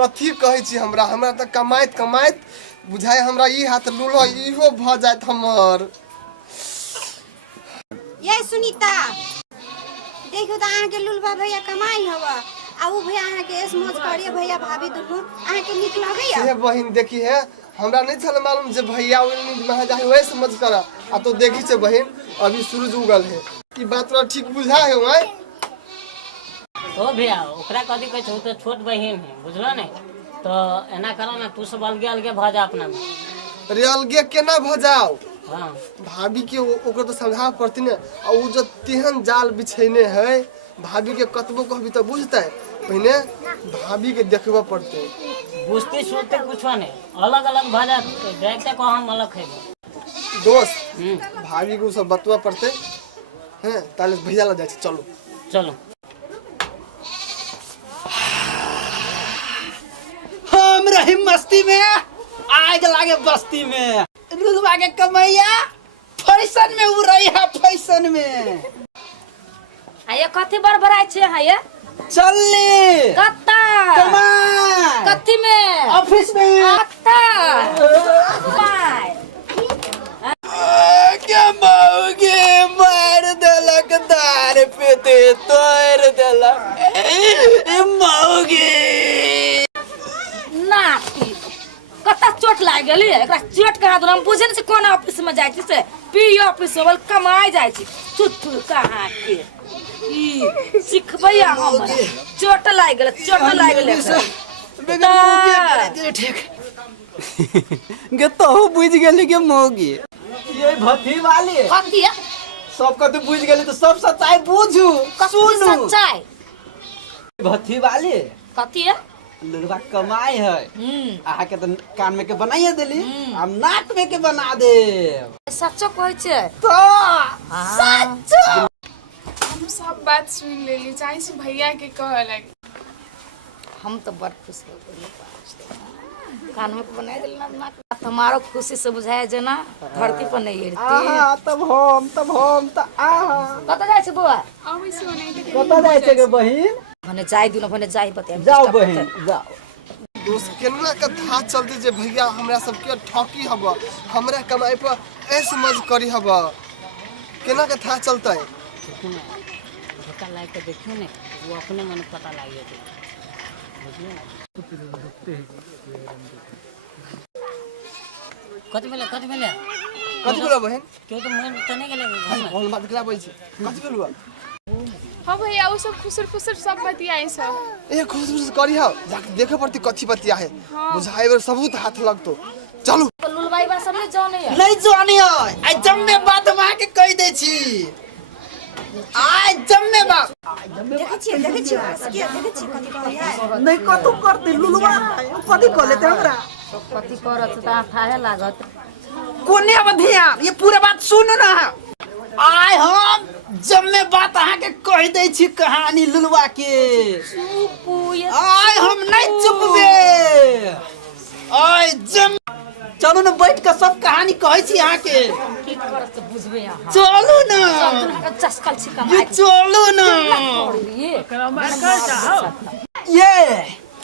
कथी कहै छी हमरा त कमाइत कमाइत बुझाय हमरा ई हाथ लूलो इहो भ जात हमर। ये सुनीता देखो त अहाँ के लुलबा भैया कमाई हवा आ उ भैया अहाँ के एस मौज करिए भैया भाभी दुनु अहाँ के निक लगैया। से बहिन देखी है हमरा नहीं छल मालूम जे भैया में जाए वही समझ कर आ तो देखी छे बहिन अभी सूरज उगल है ई बात तोरा ठीक बुझा है ओए। ओ भैया ओकरा कथी कहै छै तो छोट बहिन है बुझलो ने तो एना करो ना तू सब अलगे अलगे भ जा अपना में। अरे अलगे केना भ जाओ हां भाभी के ओकर तो समझाव पड़ती ने आ उ जो तेहन जाल बिछेने है भाभी के कतबो कहबी तो बुझतै पहले भाभी के देखबा पड़ते बुझते सुनते कुछ नहीं अलग अलग भ जा डायरेक्ट को हम अलग है दोस्त भाभी को सब बतवा पड़ते हैं ताले भैया ला जाए चलो चलो हम रही मस्ती में आग लागे बस्ती में रुलवा के कमैया फैशन में उड़ई है फैशन में। आये कथी बड़बड़ाई छे हाये चलली कत्ता कमा कथी में ऑफिस में कत्ता बाय क्या माओगे मार देलक दार पे ते तोड़ देलक माओगे नाती कत्ता चोट लाग गेली एकरा चोट कहा दो हम बुझे से कोन ऑफिस में जाय छी से पी ऑफिस में कमाई जाय छी चुत्तू कहां के ई सिखबैया हम चोट लाग गेल ठीक गे तो बुझ गेली के मौगी ये भथी वाली कथी है सब कते बुझ गेली तो सब सच्चाई बुझू सुनू सच्चाई भथी वाली कथी है लड़वा कमाई है आहा के तो कान में के बनाइए देली हम नाक में के बना दे सच्चो कहै छै तो सच्चो हम सब बात सुन लेली चाहे से भैया के कहलक हम तो बड़ खुश हो गेली कान में बना देल ना तुम्हारो खुशी से बुझाए जे ना धरती पर नहीं गिरती आहा तब हम त आहा कत जाय छै बुआ अबै से नहीं देख कत जाय छै गे बहिन भने जाय दिनो भने जाय बते जाओ बहिन जाओ दोस्त केना के था चलते जे भैया हमरा सब के ठकी हब हमरा कमाई पर ए समझ करी हब केना के था चलते धोखा लाग के देखियो ने वो अपने मन पता लाग जेते बुझलिए ना कथी भेले कथी बोला बहन क्यों तो मन तने गेले फोन बात करा बोल छी कथी बोलबा हां भैया वो सब खुसर खुसर सब बतियाई सब ए खुश खुश करी हो जाके देखे पड़ती कथी बतिया है बुझाए बर सबूत हाथ लगतो चलो लुलबाई बा सब जाने है नहीं जानी है आई जम्मे बात मां के कह दे छी आई जम्मे बात देखै छी कथी कहैया नहीं कतु करते लुलवा कथी कर लेते हमरा कथी करत त थाहे लागत कोने अब ध्यान ये पूरा बात सुन ना आय हम जम्मे बात अहाँ के कह दे छी कहानी लुलवा के चुप ये आय हम नहीं चुपबे आय जम चलो ना बैठ के सब कहानी कहै छी अहाँ के की करत बुझबे यहां चलो ना चस्कल छी ये कमाई चलो ना ये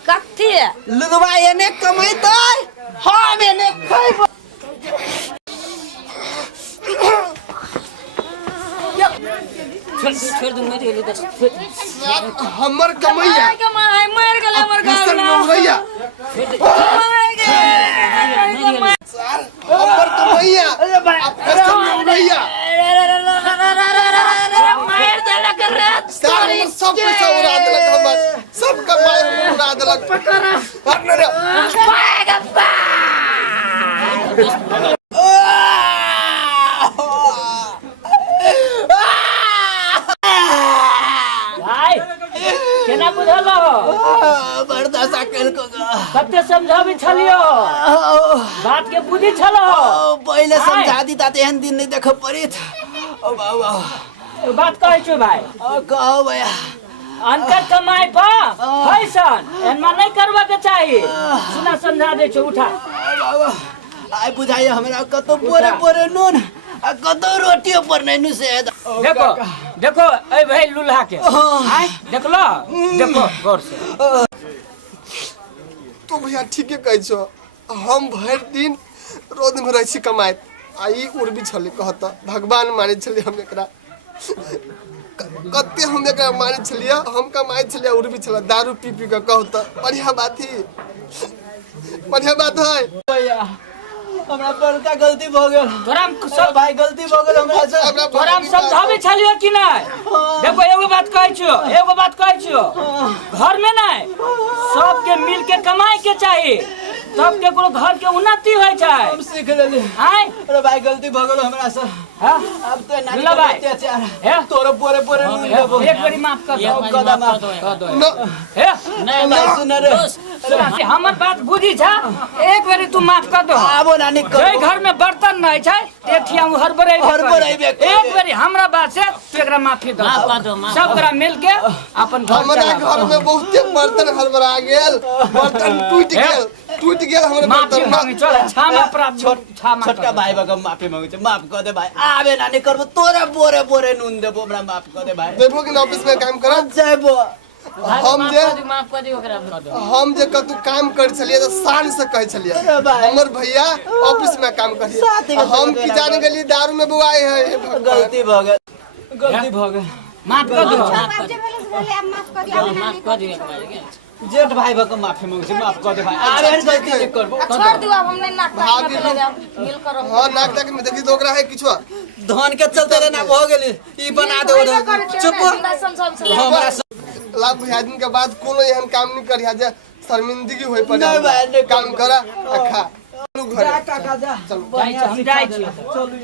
कथी लुलवा एने कमैतै हम एने खैब छोड़ दूं मैं गेली बस हमर कमैया कमाई मर गेल हमर किसन भैया हमर कमैया किसन भैया मार देलक रे सारे सब पैसा उड़ा देलक हमर सब कमाई उड़ा देलक पकड़ रे भाई केना बुझल हो बर्दाश्त कर को कते समझाबी छलियो बात के बुद्धि छलो पहले समझा दी ता एहन दिन नहीं देख पड़ित ओ बाबा बात कहै छी भाई कहो भैया अंतर कमाई पर फैशन एनमा नहीं करबा के चाहिए सुना समझा दे छ उठा बाबा आई बुझाइए हमरा कतो पोरे पोरे नून आ कतो रोटियो पर नहीं नु से देखो देखो ए भाई लुल्हा के आय देखलो देखो गौर से तो भैया ठीके कहै छो। हम भर दिन रोड में रही कमाइत आई उर्बी छले कहत भगवान माने छले हम एकरा कते हम एकरा माने छलिए हम कमाई छलिए उर्बी छला दारू पी पी के कहत बढ़िया बात ही बढ़िया बात है भैया हमरा बड़का गलती भ गेल तोरा सब भाई गलती भ गेल हमरा से तोरा हम समझावे छलियो कि नहीं देखो एगो बात कहै छियो घर में नहीं सबके मिल के कमाए के चाहिए तब केकरो घर के उन्नति होय छै हम सीख लेली आय अरे भाई गलती भ गेल हमरा से हां अब तो नानी ला भाई अत्याचार तोरे पोरे पोरे नून देबो एक बारी माफ कर दो कदम कह दो हे नहीं भाई सुन रे सुना हमर बात बुझी छ एक बारी तू माफ कर दो आबो नानी जय घर में बर्तन नहीं छै एठिया हरबड़ाई एक बारी हमरा बात से तू एकरा माफी दो माफ कर दो सब एकरा मिल के अपन घर हमरा घर में बहुते बर्तन हड़बड़ा गेल बर्तन टूट गेल हमरे माफी बर्तन मांगे चल क्षमा प्राप्त क्षमा छोटका भाई बगम माफी मांगे छै माफ कर दे भाई आबे नानी करबो तोरे बोरे बोरे नून देबो हमरा माफ कर दे भाई देबो कि ऑफिस में काम करब जाइबो माफ कर दियो ओकरा कर दो हम जे कतु काम कर छलिए तो शान से कह छलिए हमर भैया ऑफिस में काम करिए हम की जान गेली दारू में बुआई है गलती भ गेल माफ कर दो बाप जे भेले से भेले अब माफ कर दिया माफ कर दियो एक बार जेठ भाई बगम माफी मांगे छै माफ कर दे भाई आबे गलती जे करबो छोड़ दियो अब हमने नाक भाभी ले जाओ मिल करो हां नाक तक में देखी तो ओकरा है किछो धन के चलते रे ना भ गेली ई बना दे चुप हमरा लाख भैया दिन के बाद कोनो एहन काम नहीं करिया जे शर्मिंदगी होई पड़े नहीं भाई, नहीं काम करा आ खा जा काका जा हम जाई छी चलू